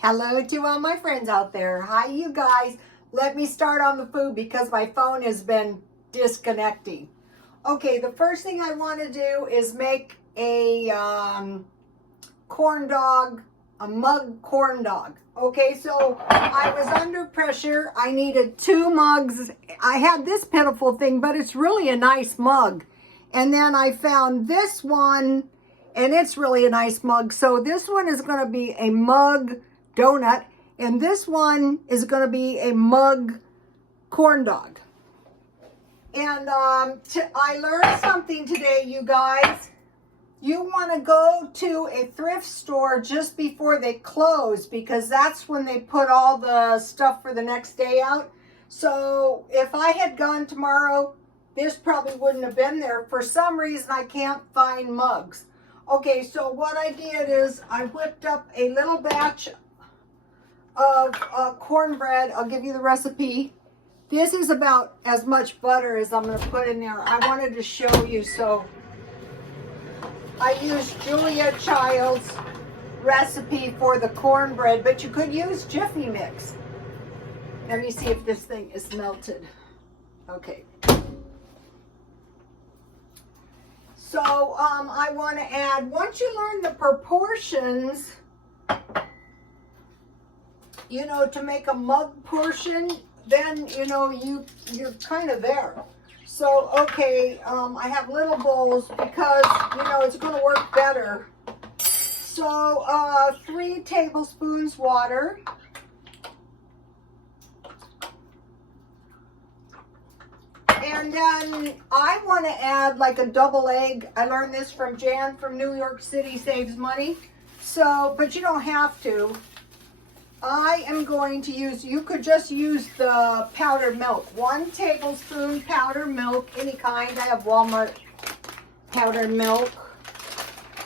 Hello to all my friends out there. Hi, you guys. Let me start on the food because my phone has been disconnecting. Okay, the first thing I want to do is make a corn dog, a mug corn dog. Okay, so I was under pressure. I needed 2 mugs. I had this pitiful thing, but it's really a nice mug. And then I found this one, and it's really a nice mug. So this one is going to be a mug donut, and this one is going to be a mug corn dog. And I learned something today, you guys. You want to go to a thrift store just before they close because that's when they put all the stuff for the next day out. So if I had gone tomorrow, this probably wouldn't have been there. For some reason, I can't find mugs. Okay, so what I did is I whipped up a little batch of cornbread. I'll give you the recipe. This is about as much butter as I'm going to put in there. I wanted to show you, so I used Julia Child's recipe for the cornbread, but you could use Jiffy Mix. Let me see if this thing is melted. Okay. So I want to add, once you learn the proportions, you know, to make a mug portion, then, you know, you're kind of there. So, okay, I have little bowls because, you know, it's going to work better. So, 3 tablespoons water. And then I want to add like a double egg. I learned this from Jan from New York City, Saves Money. So, but you don't have to. I am going to use, you could just use the powdered milk. 1 tablespoon powdered milk, any kind. I have Walmart powdered milk.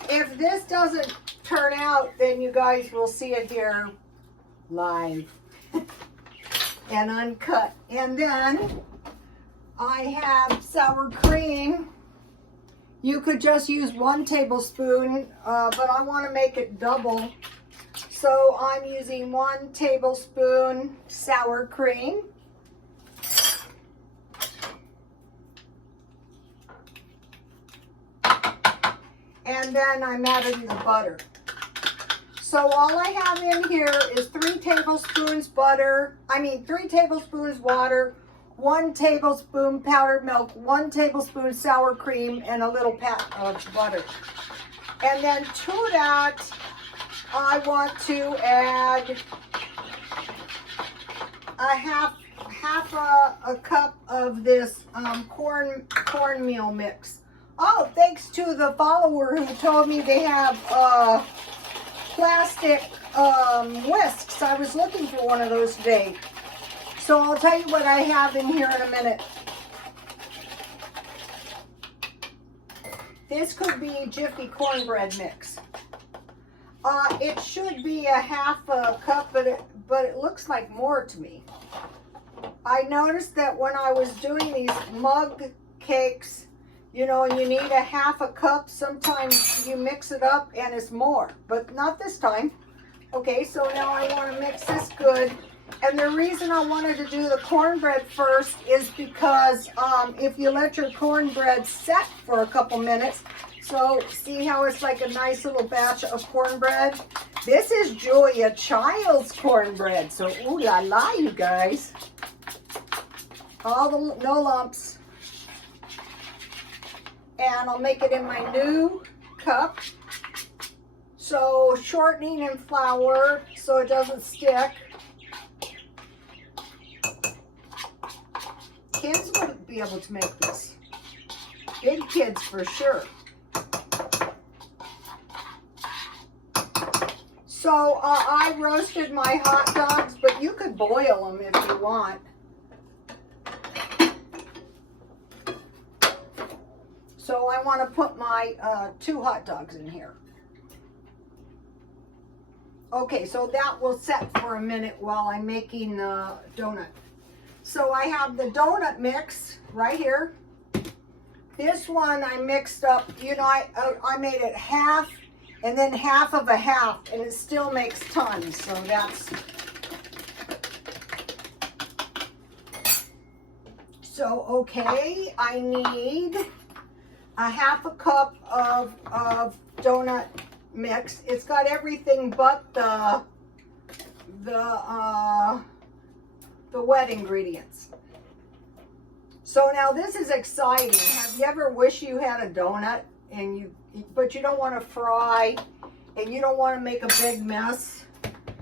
If this doesn't turn out, then you guys will see it here live and uncut. And then I have sour cream. You could just use 1 tablespoon, but I want to make it double. So I'm using 1 tablespoon sour cream. And then I'm adding the butter. So all I have in here is 3 tablespoons butter, 3 tablespoons water, 1 tablespoon powdered milk, 1 tablespoon sour cream, and a little pat of butter. And then to that, I want to add a half a cup of this cornmeal mix. Oh, thanks to the follower who told me they have plastic whisks. I was looking for one of those today. So I'll tell you what I have in here in a minute. This could be Jiffy cornbread mix. It should be a half a cup, but it looks like more to me. I noticed that when I was doing these mug cakes, you know, you need a half a cup. Sometimes you mix it up and it's more, but not this time. Okay, so now I want to mix this good. And the reason I wanted to do the cornbread first is because if you let your cornbread set for a couple minutes, so see how it's like a nice little batch of cornbread? This is Julia Child's cornbread, so ooh la la, you guys. No lumps. And I'll make it in my new cup. So shortening and flour so it doesn't stick. Kids wouldn't be able to make this. Big kids for sure. So I roasted my hot dogs, but you could boil them if you want. So I want to put my 2 hot dogs in here. Okay, so that will set for a minute while I'm making the donut. So I have the donut mix right This one I mixed up, you know, I made it half and then half of a half, and it still makes tons. So that's, so okay, I need a half a cup of donut mix. It's got everything but the wet ingredients. So now this is exciting. Have you ever wished you had a donut but you don't want to fry and you don't want to make a big mess?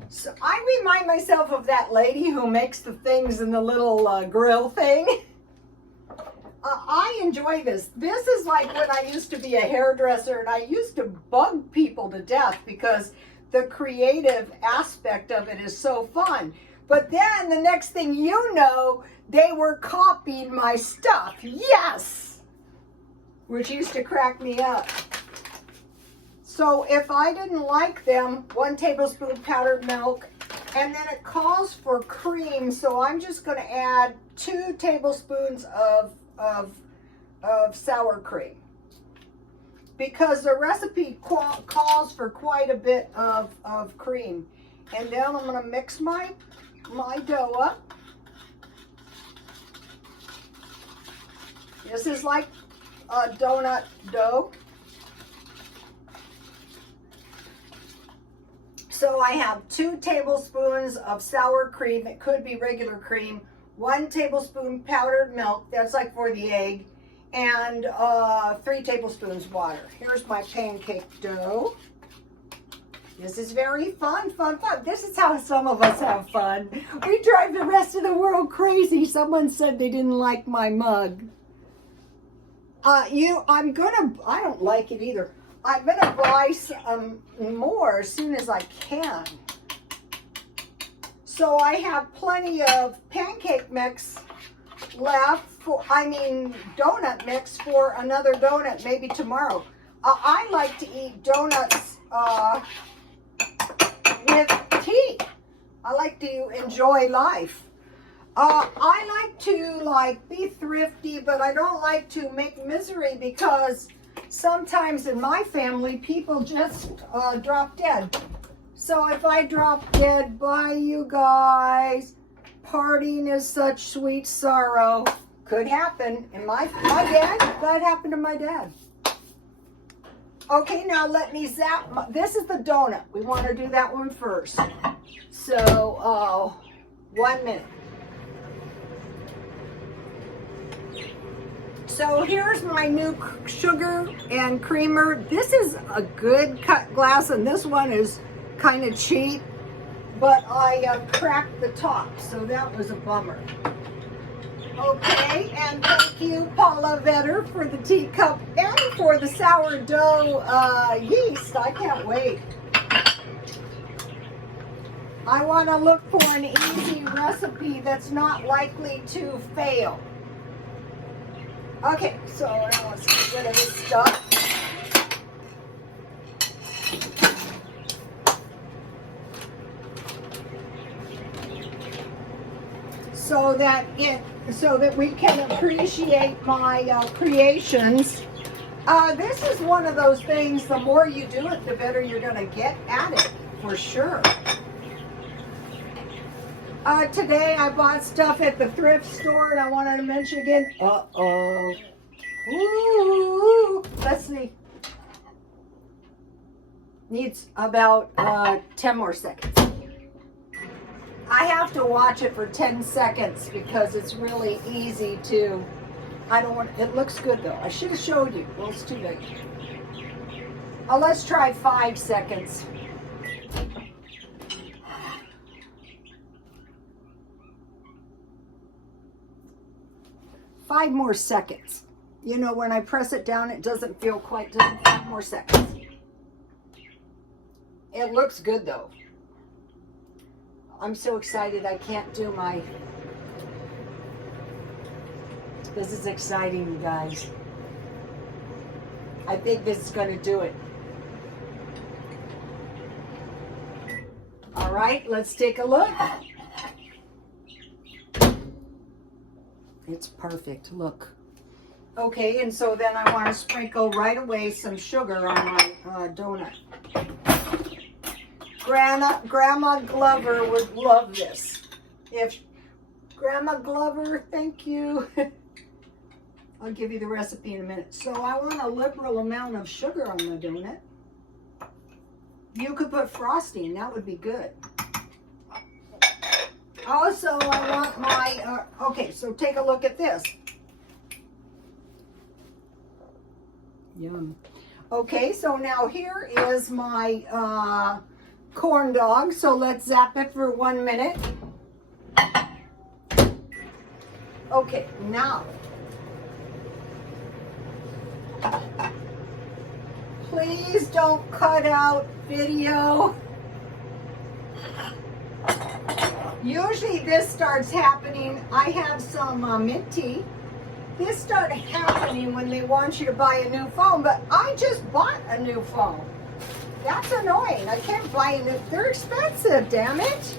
So I remind myself of that lady who makes the things in the little grill thing. I enjoy this. This is like when I used to be a hairdresser and I used to bug people to death because the creative aspect of it is so fun. But then the next thing you know, they were copying my stuff. Yes! Which used to crack me up. So if I didn't like them, 1 tablespoon powdered milk, and then it calls for cream, so I'm just going to add 2 tablespoons of sour cream. Because the recipe calls for quite a bit of cream. And then I'm going to mix my dough up. This is like a donut dough. So I have 2 tablespoons of sour cream. It could be regular cream. 1 tablespoon powdered milk. That's like for the egg. And 3 tablespoons water. Here's my pancake dough. This is very fun. This is how some of us have fun. We drive the rest of the world crazy. Someone said they didn't like my mug. I don't like it either. I'm gonna buy some more as soon as I can. So I have plenty of pancake mix left donut mix for another donut, maybe tomorrow. I like to eat donuts with tea. I like to enjoy life. I like to be thrifty, but I don't like to make misery because sometimes in my family people just drop dead. So if I drop dead, bye you guys. Parting is such sweet sorrow. Could happen. And my dad, that happened to my dad. Okay, now let me zap. This is the donut. We want to do that one first. So, 1 minute. So here's my new sugar and creamer. This is a good cut glass, and this one is kind of cheap, but I cracked the top, so that was a bummer. Okay, and thank you, Paula Vetter, for the teacup and for the sourdough yeast. I can't wait. I want to look for an easy recipe that's not likely to fail. Okay, so now let's get rid of this stuff. So that we can appreciate my creations. This is one of those things, the more you do it, the better you're going to get at it, for sure. Today I bought stuff at the thrift store, and I wanted to mention again. Ooh, let's see. Needs about 10 more seconds. I have to watch it for 10 seconds because it's really easy to, it looks good though. I should have showed you. Well, it's too late. Let's try 5 seconds. Five more seconds. You know, when I press it down, it doesn't feel quite done. 5 more seconds. It looks good though. I'm so excited I can't do my... This is exciting, you guys. I think this is going to do it. All right, let's take a look. It's perfect, look. Okay, and so then I want to sprinkle right away some sugar on my donut. Grandma Glover would love this. If Grandma Glover, thank you. I'll give you the recipe in a minute. So I want a liberal amount of sugar on the donut. You could put frosting, that would be good. Also, I want my, okay, so take a look at this. Yum. Okay, so now here is my corn dog. So let's zap it for 1 minute. Okay, now, please don't cut out video. Usually this starts happening, I have some mint tea. This started happening when they want you to buy a new phone, but I just bought a new phone. That's annoying. I can't buy a new, they're expensive, damn it.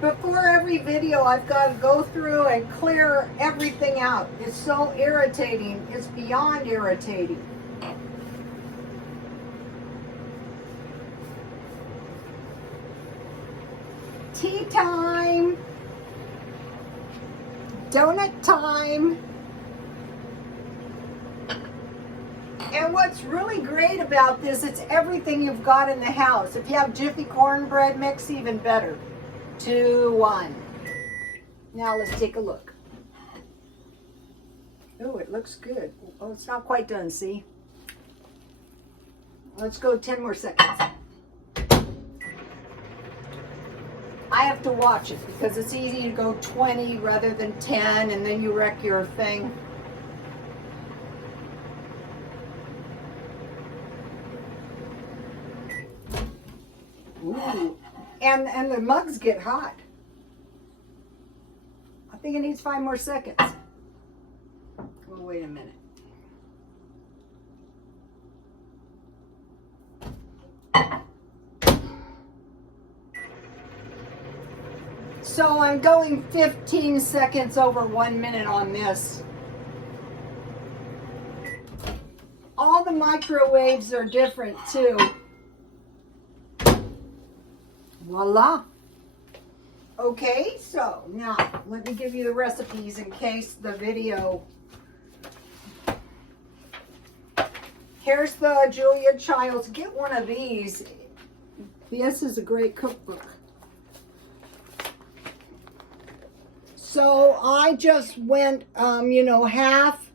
Before every video, I've got to go through and clear everything out. It's so irritating. It's beyond irritating. Tea time. Donut time. And what's really great about this, it's everything you've got in the house. If you have Jiffy cornbread mix, even better. 2, 1. Now let's take a look. Oh, it looks good. Oh, it's not quite done, see? Let's go 10 more seconds. I have to watch it because it's easy to go 20 rather than 10 and then you wreck your thing. Ooh. And the mugs get hot. I think it needs 5 more seconds. Well, wait a minute. So I'm going 15 seconds over 1 minute on this. All the microwaves are different too. Voila. Okay, so now let me give you the recipes in case the video. Here's the Julia Childs. Get one of these. This is a great cookbook. So I just went, half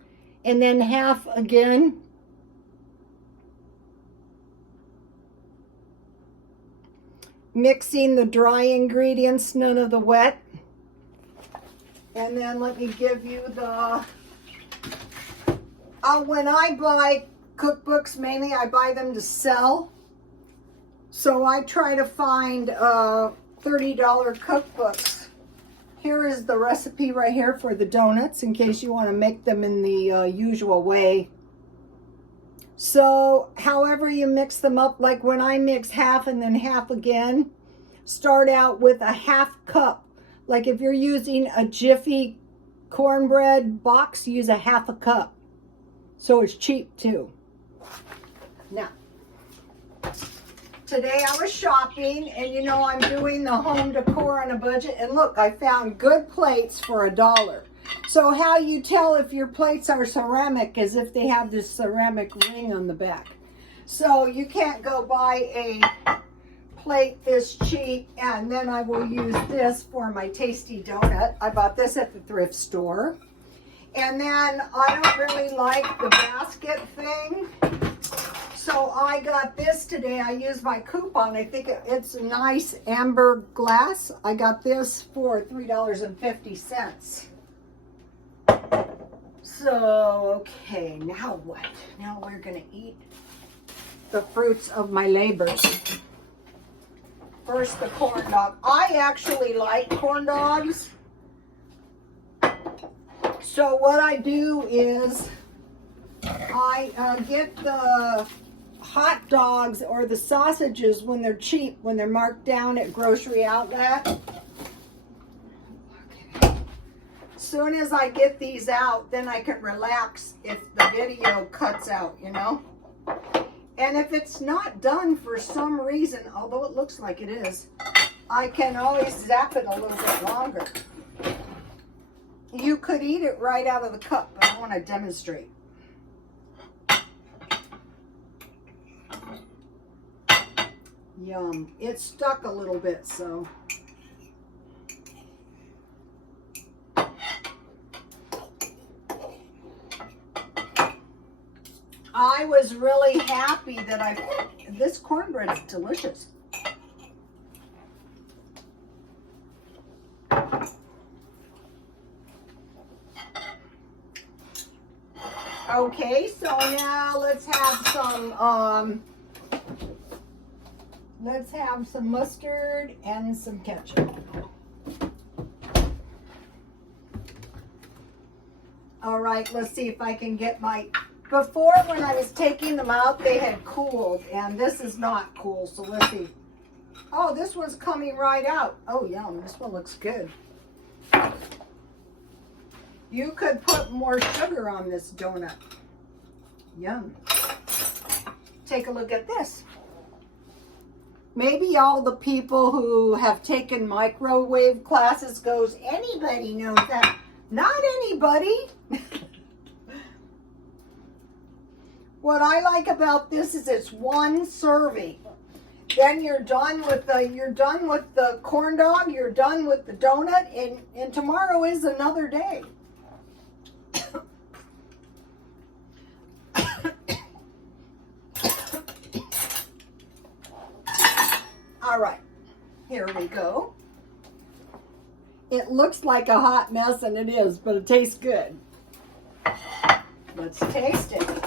and then half again. Mixing the dry ingredients, none of the wet. And then let me give you the, when I buy cookbooks, mainly I buy them to sell. So I try to find $30 cookbooks. Here is the recipe right here for the donuts in case you want to make them in the usual way. So however you mix them up, like when I mix half and then half again, start out with a ½ cup. Like if you're using a Jiffy cornbread box, use a ½ cup. So it's cheap too. Now, today I was shopping and I'm doing the home decor on a budget. And look, I found good plates for $1. So how you tell if your plates are ceramic is if they have this ceramic ring on the back. So you can't go buy a plate this cheap and then I will use this for my tasty donut. I bought this at the thrift store. And then I don't really like the basket thing. So I got this today. I used my coupon. I think it's a nice amber glass. I got this for $3.50. So, okay, now what? Now we're going to eat the fruits of my labors. First, the corn dog. I actually like corn dogs. So what I do is I get the hot dogs or the sausages when they're cheap, when they're marked down at Grocery Outlet. As soon as I get these out, then I can relax if the video cuts out, And if it's not done for some reason, although it looks like it is, I can always zap it a little bit longer. You could eat it right out of the cup, but I want to demonstrate. Yum. It stuck a little bit, so. I was really happy that this cornbread is delicious. Okay, so now let's have some mustard and some ketchup. All right, let's see if I can get before when I was taking them out, they had cooled, and this is not cool, so let's see. Oh, this one's coming right out. Oh, yum, this one looks good. You could put more sugar on this donut. Yum. Take a look at this. Maybe all the people who have taken microwave classes goes, anybody knows that. Not anybody. What I like about this is it's one serving. Then you're done with the corn dog, you're done with the donut, and tomorrow is another day. All right, here we go. It looks like a hot mess, and it is, but it tastes good. Let's taste it.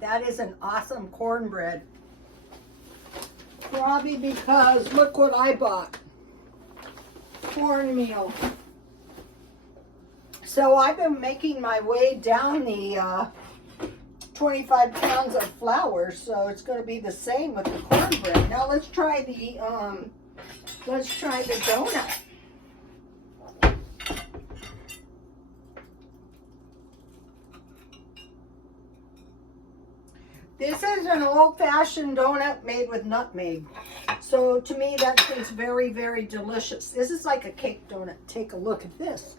That is an awesome cornbread. Probably because look what I bought. Cornmeal. So I've been making my way down the 25 pounds of flour, so it's going to be the same with the cornbread. Now let's try the donut. This is an old-fashioned donut made with nutmeg. So to me, that tastes very, very delicious. This is like a cake donut. Take a look at this.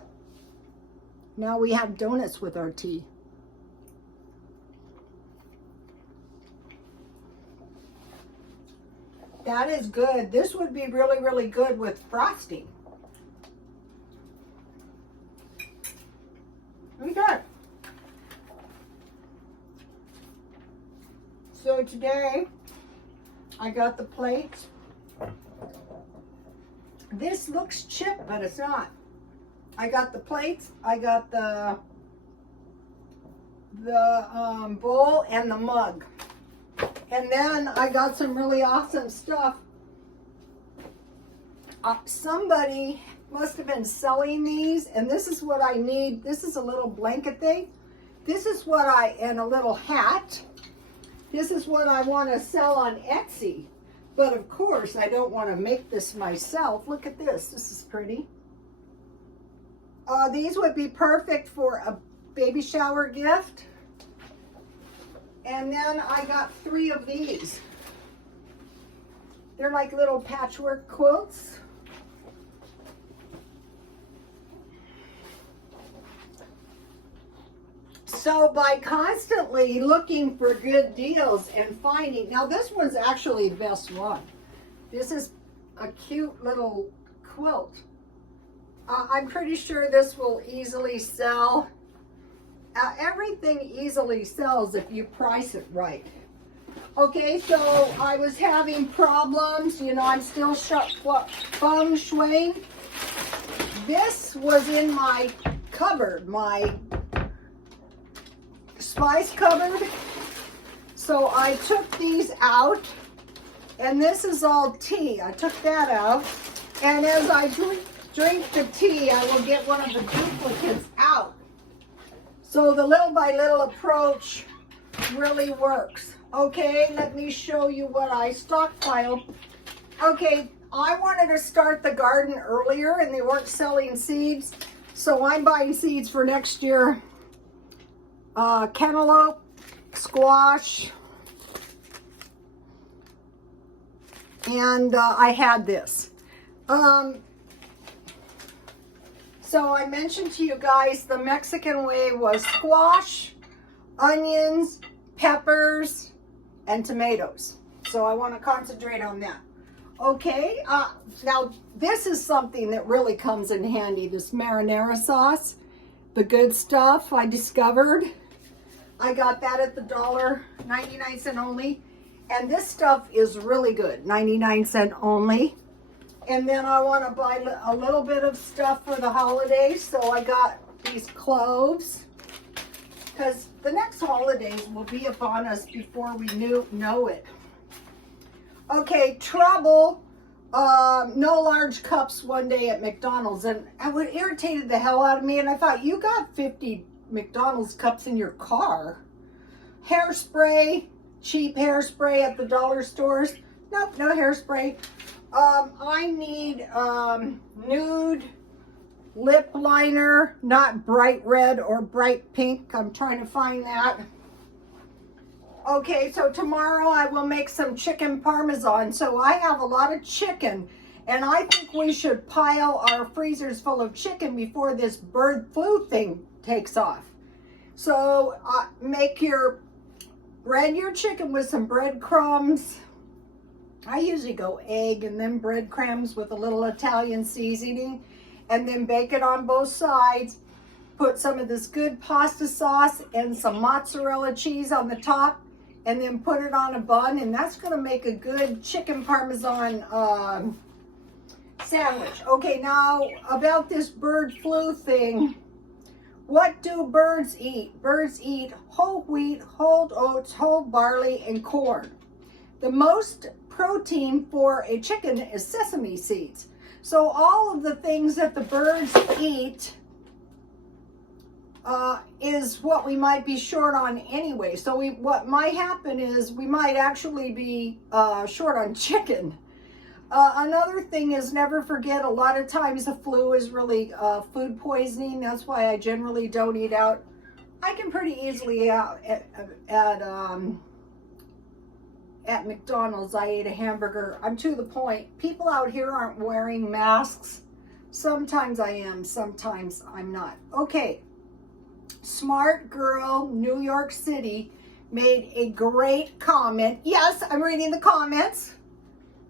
Now we have donuts with our tea. That is good. This would be really, really good with frosting. Okay. So today, I got the plates. This looks chipped, but it's not. I got the plates, I got the bowl and the mug. And then I got some really awesome stuff. Somebody must have been selling these, and this is what I need. This is a little blanket thing. This is what and a little hat. This is what I want to sell on Etsy. But of course, I don't want to make this myself. Look at this. This is pretty. These would be perfect for a baby shower gift. And then I got 3 of these. They're like little patchwork quilts. So by constantly looking for good deals and finding, now this one's actually the best one. This is a cute little quilt. I'm pretty sure this will easily sell. Everything easily sells if you price it right. Okay, so I was having problems. You know, I'm still feng shuiing. This was in my cupboard, my spice cupboard. So I took these out, and this is all tea. I took that out, and as I drink the tea, I will get one of the duplicates out. So the little by little approach really works. Okay, let me show you what I stockpiled. Okay, I wanted to start the garden earlier and they weren't selling seeds. So I'm buying seeds for next year. Cantaloupe, squash, and I had this. So I mentioned to you guys the Mexican way was squash, onions, peppers, and tomatoes. So I want to concentrate on that. Okay, now this is something that really comes in handy, this marinara sauce, the good stuff I discovered. I got that at the $1.99 only, and this stuff is really good, 99¢ only. And then I want to buy a little bit of stuff for the holidays, so I got these cloves, because the next holidays will be upon us before we know it. Okay, trouble, no large cups one day at McDonald's, and it irritated the hell out of me, and I thought, you got 50 McDonald's cups in your car. Hairspray, cheap hairspray at the dollar stores. Nope, no hairspray. I need nude lip liner, not bright red or bright pink. I'm trying to find that. Okay, so tomorrow I will make some chicken parmesan. So I have a lot of chicken, and I think we should pile our freezers full of chicken before this bird flu thing takes off. So bread your chicken with some breadcrumbs. I usually go egg and then breadcrumbs with a little Italian seasoning, and then bake it on both sides. Put some of this good pasta sauce and some mozzarella cheese on the top, and then put it on a bun, and that's going to make a good chicken parmesan sandwich. Okay, now about this bird flu thing. What do birds eat? Birds eat whole wheat, whole oats, whole barley, and corn. The most protein for a chicken is sesame seeds. So all of the things that the birds eat is what we might be short on anyway. So what might happen is we might actually be short on chicken. Another thing is, never forget, a lot of times the flu is really food poisoning. That's why I generally don't eat out. I can pretty easily out at McDonald's. I ate a hamburger. I'm to the point. People out here aren't wearing masks. Sometimes I am, sometimes I'm not. Okay, Smart Girl, New York City, made a great comment. Yes, I'm reading the comments.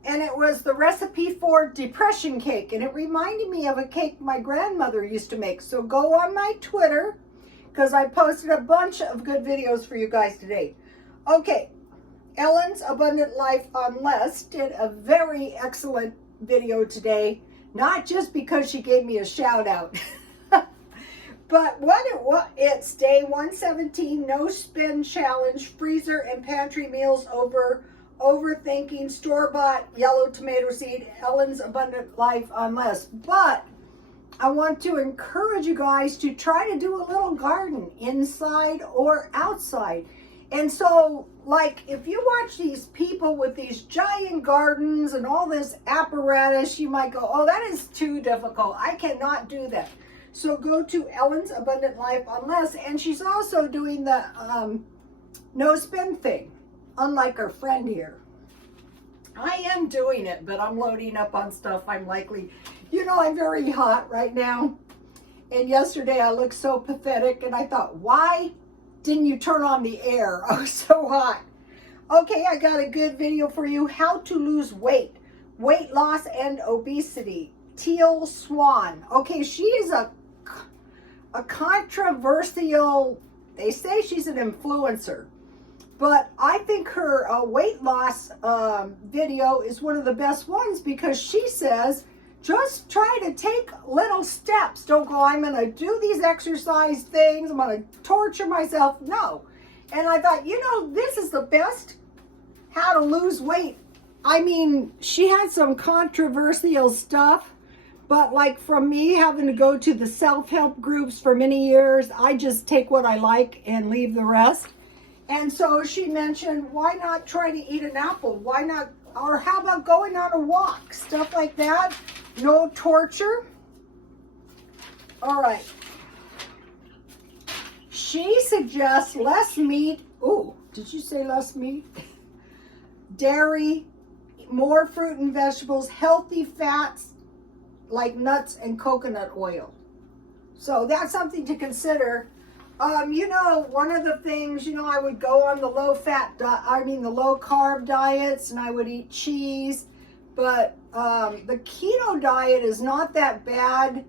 And it was the recipe for depression cake. And it reminded me of a cake my grandmother used to make. So go on my Twitter, because I posted a bunch of good videos for you guys today. Okay, Ellen's Abundant Life Unless did a very excellent video today. Not just because she gave me a shout out. But it's day 117, no spin challenge, freezer and pantry meals overthinking, store-bought yellow tomato seed, Ellen's Abundant Life Unless. But I want to encourage you guys to try to do a little garden inside or outside. And so, like, if you watch these people with these giant gardens and all this apparatus, you might go, oh, that is too difficult. I cannot do that. So go to Ellen's Abundant Life Unless, and she's also doing the no spin thing, unlike her friend here. I am doing it, but I'm loading up on stuff I'm likely, I'm very hot right now. And yesterday I looked so pathetic, and I thought, why didn't you turn on the air? I was so hot. Okay, I got a good video for you. How to lose weight, weight loss and obesity. Teal Swan. Okay, she is a controversial, they say she's an influencer. But I think her weight loss video is one of the best ones, because she says Just try to take little steps. Don't go, I'm going to do these exercise things. I'm going to torture myself. No. And I thought, you know, this is the best how to lose weight. I mean, she had some controversial stuff, but like from me having to go to the self-help groups for many years, I just take what I like and leave the rest. And so she mentioned, why not try to eat an apple? Why not, or how about going on a walk? Stuff like that. No torture. All right. She suggests less meat. Ooh, did you say less meat? Dairy, more fruit and vegetables, healthy fats like nuts and coconut oil. So that's something to consider. You know, one of the things, you know, I would go on the the low carb diets, and I would eat cheese, but the keto diet is not that bad,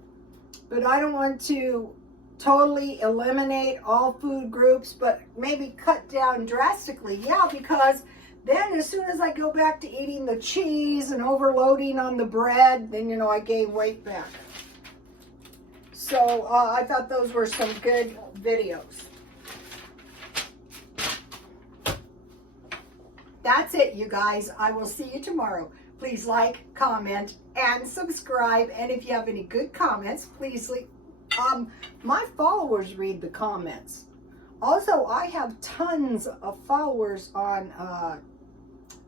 but I don't want to totally eliminate all food groups, but maybe cut down drastically. Yeah, because then as soon as I go back to eating the cheese and overloading on the bread, then, you know, I gain weight back. So I thought those were some good videos. That's it, you guys. I will see you tomorrow. Please like, comment, and subscribe. And if you have any good comments, please leave. My followers read the comments. Also, I have tons of followers on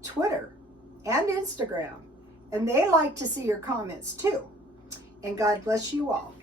Twitter and Instagram, and they like to see your comments too. And God bless you all.